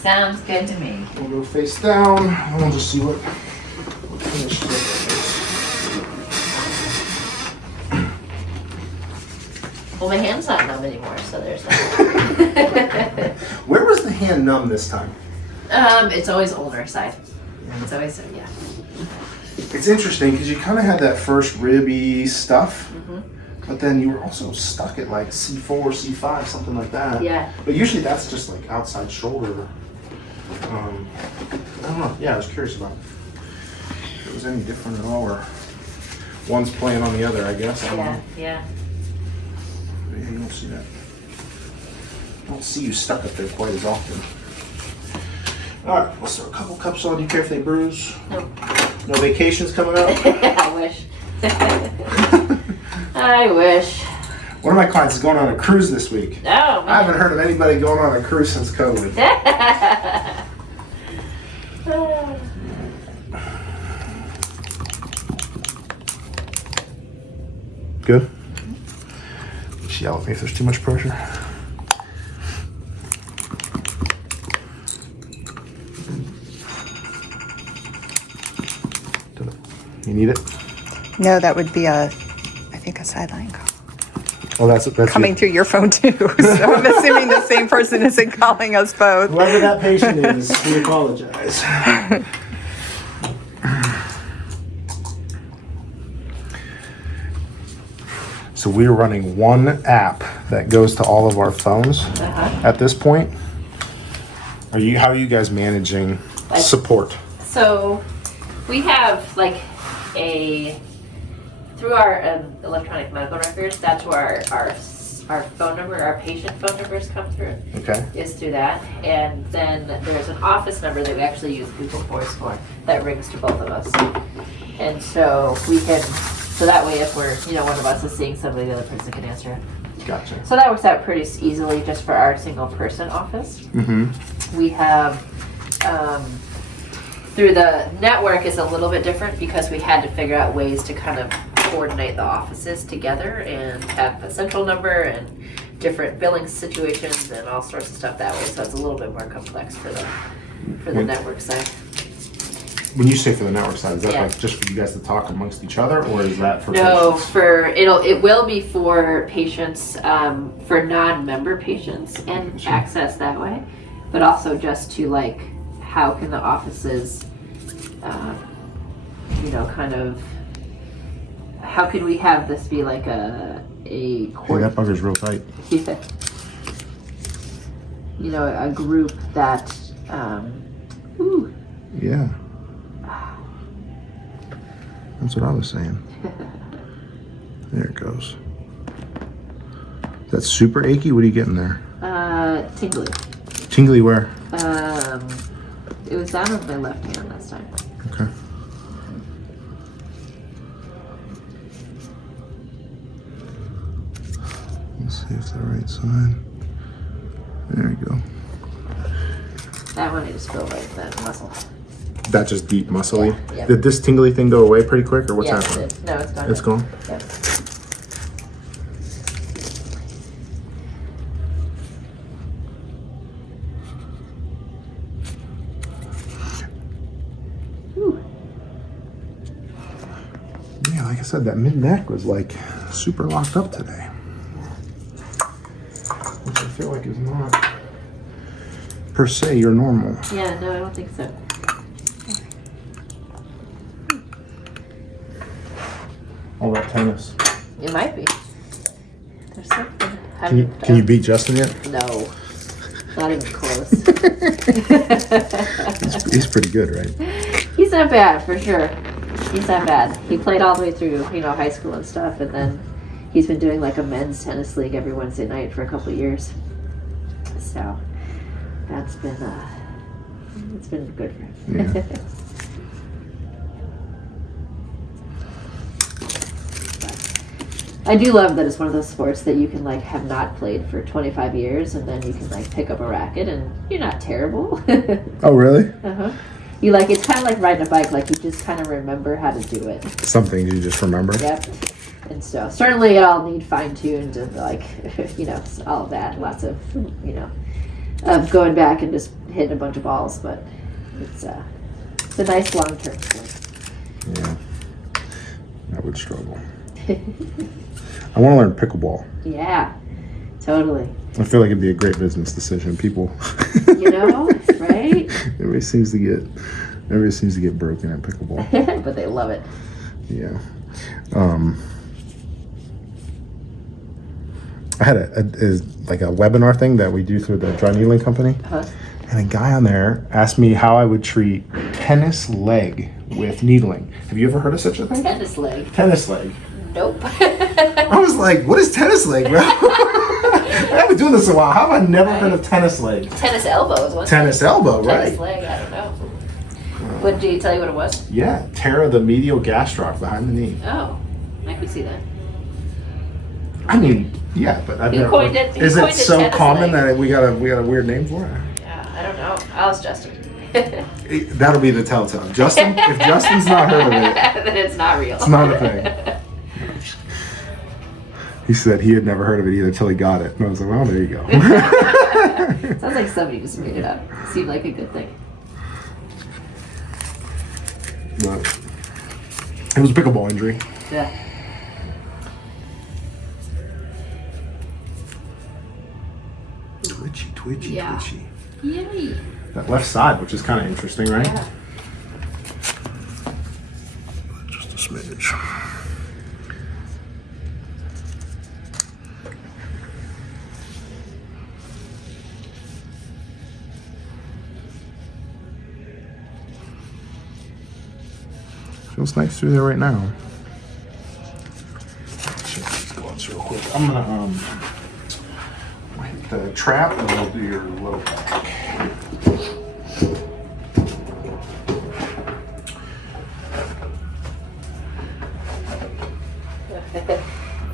Sounds good to me. We'll go face down, and we'll just see what finish looks Well, my hand's not numb anymore, so there's that. like. Where was the hand numb this time? It's always older side. It's always, yeah. It's interesting because you kind of had that first ribby stuff, but then you were also stuck at like C4, C5, something like that. Yeah. But usually that's just like outside shoulder. I don't know. Yeah, I was curious about if it was any different at all, or one's playing on the other, I guess. I don't know. Yeah. Yeah, you don't see that. I don't see you stuck up there quite as often. All right, let's throw a couple cups on. Do you care if they bruise? No. No vacations coming up? I wish. I wish. One of my clients is going on a cruise this week. Oh, I man. haven't heard of anybody going on a cruise since COVID. Good? Just yell at me if there's too much pressure. You need it? No, that would be I think a sideline call. Oh, that's Coming through your phone too. So I'm assuming the same person isn't calling us both. Whoever that patient is, we apologize. So we're running one app that goes to all of our phones at this point. How are you guys managing support? So we have like through our electronic medical records, that's where our phone number, our patient phone numbers come through. Okay. Is through that. And then there's an office number that we actually use Google Voice for that rings to both of us. And so so that way if we're, one of us is seeing somebody, the other person can answer it. Gotcha. So that works out pretty easily just for our single person office. We have, through the network is a little bit different because we had to figure out ways to kind of coordinate the offices together and have a central number and different billing situations and all sorts of stuff that way. So it's a little bit more complex for the network side. When you say for the network side, is that Yeah. like just for you guys to talk amongst each other, or is that for No, patients? it will be for patients, for non-member patients and access that way, but also just to like, how can the offices, how could we have this be like a Hey, that bugger's real tight. a group that, Yeah. That's what I was saying. There it goes. That's super achy? What are you getting there? tingly. Tingly where? It was down on my left hand last time. Okay. see if the right side. There you go. That one I just feel like that muscle. That's just deep muscly. Yeah. Did this tingly thing go away pretty quick, or what's Yeah, happening? no, it's gone. It's gone. Yep. Yeah, like I said, that mid neck was like super locked up today, which I feel like is not per se your normal. Yeah, no, I don't think so. All that tennis. It might be. There's something. Can you beat Justin yet? No, not even close. He's pretty good, right? He's not bad, for sure. He's not bad. He played all the way through, high school and stuff, and then he's been doing like a men's tennis league every Wednesday night for a couple of years. So that's been it's been good for him. Yeah. I do love that it's one of those sports that you can like have not played for 25 years, and then you can like pick up a racket and you're not terrible. Oh, really? Uh-huh. You like, it's kind of like riding a bike, like you just kind of remember how to do it. Something you just remember. Yep. And so certainly it all need fine-tuned and like, all of that. Lots of, of going back and just hitting a bunch of balls, but it's a nice long-term sport. Yeah. I would struggle. I want to learn pickleball. Yeah, totally. I feel like it'd be a great business decision. People, Right? everybody seems to get broken at pickleball. But they love it. Yeah. I had a webinar thing that we do through the dry needling company, and a guy on there asked me how I would treat tennis leg with needling. Have you ever heard of such a thing? Tennis leg. Tennis leg. Nope. I was like, what is tennis leg, bro? I've been doing this a while. How have I never heard of tennis leg? Tennis elbow is one. Tennis elbow, Tennis right? leg, I don't know. What did he tell you what it was? Yeah, tear of the medial gastroc behind the knee. Oh, I could see that. I mean, yeah, but I've You never. coined it- you Is it coined it so tennis common leg. that we got a weird name for it? Yeah, I don't know. I'll ask Justin. That'll be the telltale. Justin, if Justin's not heard of it, Then it's not real. it's not a thing. He said he had never heard of it either until he got it. And I was like, well, there you go. Sounds like somebody just made it up. Seemed like a good thing. But it was a pickleball injury. Yeah. Twitchy. Yeah. Yay. That left side, which is kind of interesting, right? Yeah. Just a smidge. Feels nice through there right now. Check these gloves real quick. I'm gonna hit the trap and we'll do your low back.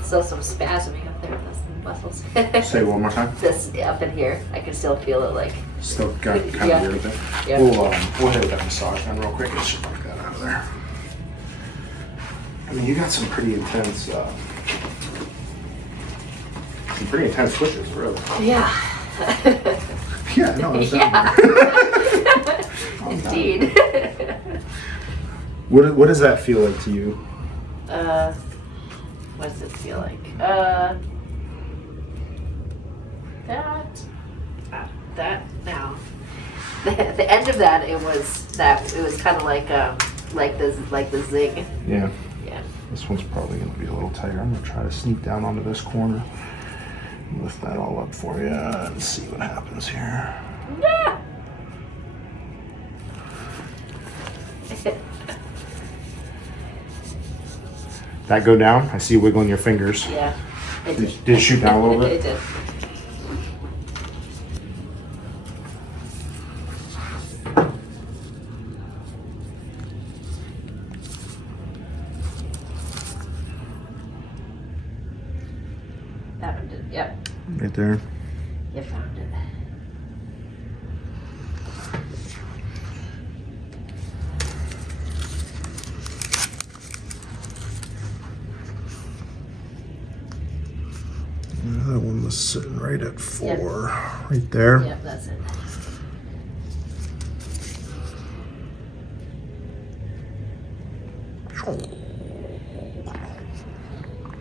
Still some spasming up there in those muscles. Say it one more time. This up in here, I can still feel it like. Still got kind Yeah. of weird there. Yeah. We'll hit that massage gun real quick and just knock that out of there. I mean, you got some pretty intense switches, really. Yeah. Yeah, no, it's Yeah. Indeed. What does that feel like to you? What does it feel like? That now. The end of that, it was kind of like the zing. Yeah. Yeah. This one's probably going to be a little tighter. I'm going to try to sneak down onto this corner, lift that all up for you, and see what happens here. Yeah. That go down? I see you wiggling your fingers. Yeah. It Did it shoot down a little bit? It did. Found it. Yep. Right there. You found it. That one was sitting right at 4, right there. Yep, that's it.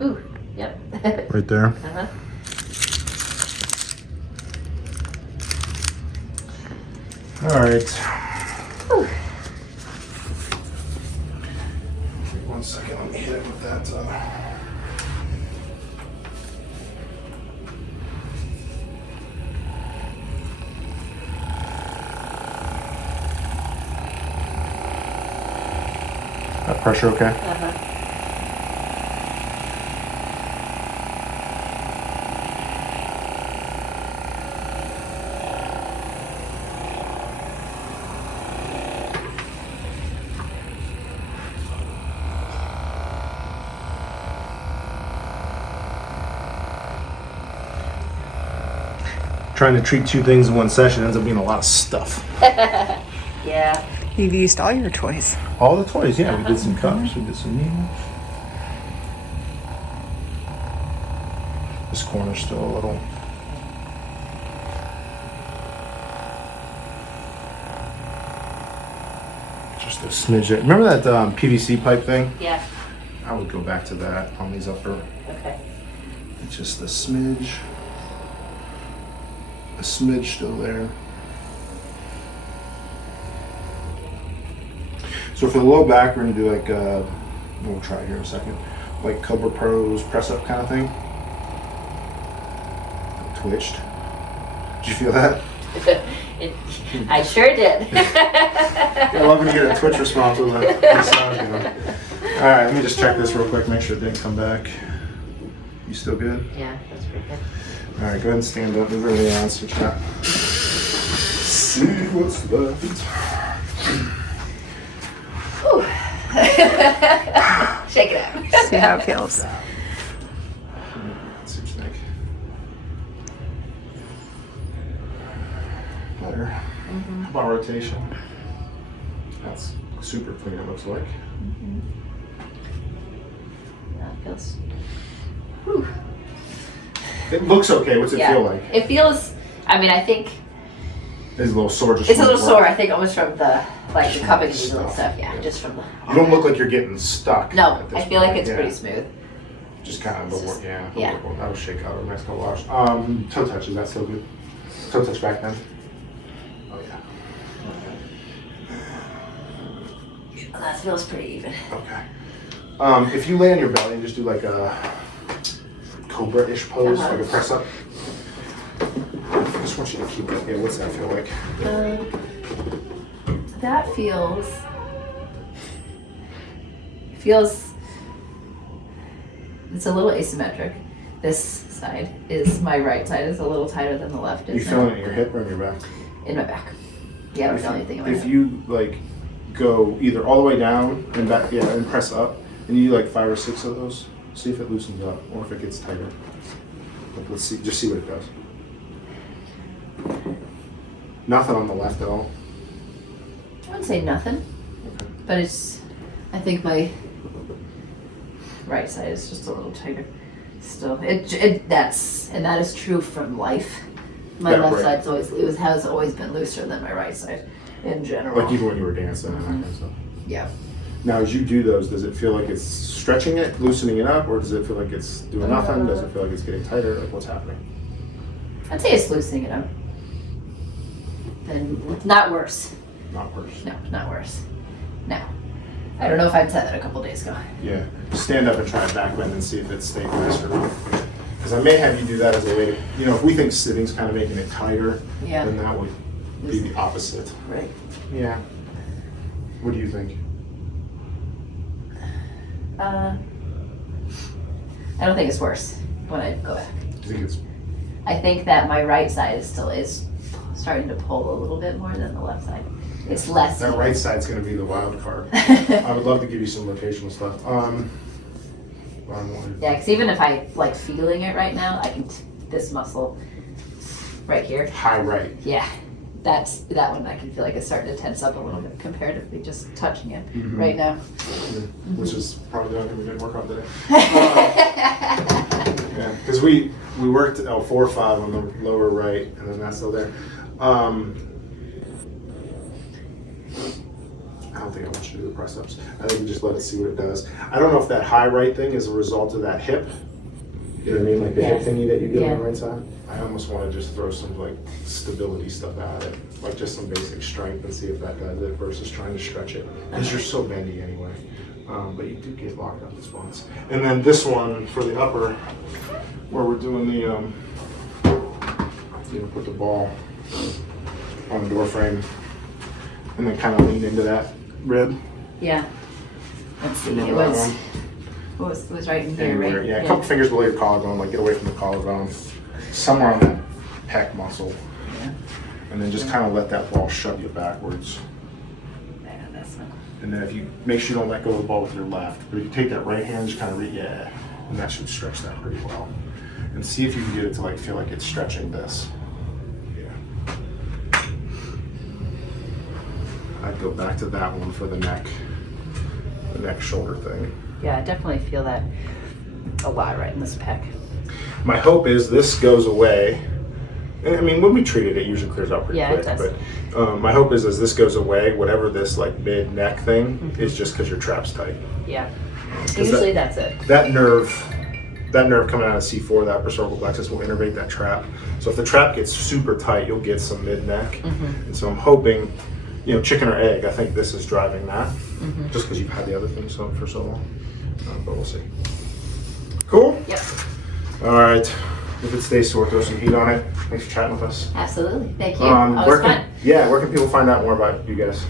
Ooh, yep. Right there. Uh-huh. All right. Whew. 1 second, let me hit it with that. That pressure okay? Uh-huh. Trying to treat 2 things in one session ends up being a lot of stuff. Yeah. You've used all your toys. All the toys, yeah. We did some cups, we did some needles. This corner's still a little. Just a smidge. Remember that PVC pipe thing? Yeah. I would go back to that on these upper. Okay. It's just a smidge. A smidge still there. So for the low back, we're gonna do like, we'll try here in a second, like Cobra Pro's press up kind of thing. It twitched. Did you feel that? I sure did. I love when you get a twitch response with a sound. You know? All right, let me just check this real quick, make sure it didn't come back. You still good? Yeah, that's pretty good. All right, go ahead and stand up. Move everything on, switch that. See what's left. Shake it out. See how it feels. Seems like better. How about rotation? That's super clean, it looks like. That feels. Whew. It looks okay. What's it Yeah. feel like? It feels. I mean, I think It's a little sore. Just it's a from little the sore. work. I think almost from the like the cupping and needle and Stuff. stuff. Yeah, just from the. You don't look like you're getting stuck. No, at this I feel like point, it's yeah. pretty smooth. Just kind of the work, yeah. the yeah. work. That'll shake out over the next couple hours. Toe touch, is that still good? Toe touch back then? Oh yeah. Oh, that feels pretty even. Okay. If you lay on your belly and just do like a cobra-ish pose, like a press up. I just want you to keep it. Yeah, what's that feel like? That feels. It's a little asymmetric. This side is my right side is a little tighter than the left is. You feeling it in your hip or in your back? In my back. Yeah, I don't feel anything in my If hip. you like go either all the way down and back, yeah, and press up, and you do like 5 or 6 of those, see if it loosens up or if it gets tighter. Like, let's see, just see what it does. Nothing on the left at all. I wouldn't say nothing, but it's. I think my right side is just a little tighter. Still, that is true from life. My Yeah, left right. side's has always been looser than my right side, in general. Like even when you were dancing and that kind of stuff. Yeah. Now, as you do those, does it feel like it's stretching it, loosening it up, or does it feel like it's doing nothing? Does it feel like it's getting tighter? Like what's happening? I'd say it's loosening it up. Then not worse. Not worse. No, not worse. No. I don't know if I'd said that a couple days ago. Yeah. Stand up and try it back bend and see if it's stabilized or not. Because I may have you do that as a way to, you know, if we think sitting's kind of making it tighter, Yeah. then that would be the opposite. Right. Yeah. What do you think? I don't think it's worse when I go back. Do you think it's I think that my right side is starting to pull a little bit more than the left side. It's less. that right side's going to be the wild card? I would love to give you some rotational stuff. Well, arm one. Yeah, because even if I like feeling it right now, I can, this muscle right here, High right. yeah, that one I can feel like it's starting to tense up a little bit comparatively just touching it Mhm. right now. Which is probably the only thing we didn't work on today. Yeah, because we worked L4 or 5 on the lower right, and then that's still there. I don't think I want you to do the press ups. I think we just let it see what it does. I don't know if that high right thing is a result of that hip. You know what I mean? Like the hip thingy that you get on the right side. I almost want to just throw some like stability stuff at it, like just some basic strength, and see if that does it versus trying to stretch it. Because you're so bendy anyway. But you do get locked up in spots. And then this one for the upper, where we're doing the, put the ball on the door frame, and then kind of lean into that rib. Yeah. Let's see. Remember It that was, one? it was right in here, Anywhere, right? yeah, a couple fingers below your collarbone, like get away from the collarbone, somewhere on that pec muscle, Yeah. and then just kind of let that ball shove you backwards. Yeah, that's one. And then if you make sure you don't let go of the ball with your left, but if you take that right hand, just kind of and that should stretch that pretty well. And see if you can get it to like feel like it's stretching this. Yeah. I'd go back to that one for the neck shoulder thing. Yeah, I definitely feel that a lot right in this pec. My hope is this goes away. And I mean, when we treat it, it usually clears out pretty Yeah, it quick. does. But my hope is as this goes away, whatever this like mid neck thing is just because your trap's tight. Yeah. 'Cause Usually that's it. That nerve coming out of C4, the upper cervical plexus, will innervate that trap. So if the trap gets super tight, you'll get some mid neck. And so I'm hoping, chicken or egg. I think this is driving that, just because you've had the other thing for so long. But we'll see. Cool. Yep. All right. If it stays sore, throw some heat on it. Thanks for chatting with us. Absolutely. Thank you. Always Where fun. can people find out more about you guys?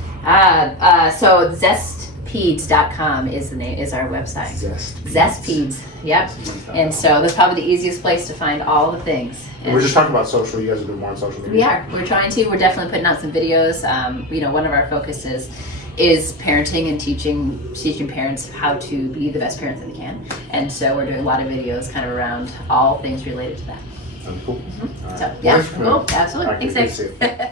So zestpeds.com is our website. Zest Peds. Yep. And so that's probably the easiest place to find all the things. We're just talking about social. You guys are doing more on social media. We are. We're trying to. We're definitely putting out some videos. One of our focuses is parenting and teaching parents how to be the best parents that they can. And so we're doing a lot of videos kind of around all things related to that. Cool. So yeah, cool. Absolutely. All right, Thanks, good to see Dave. you.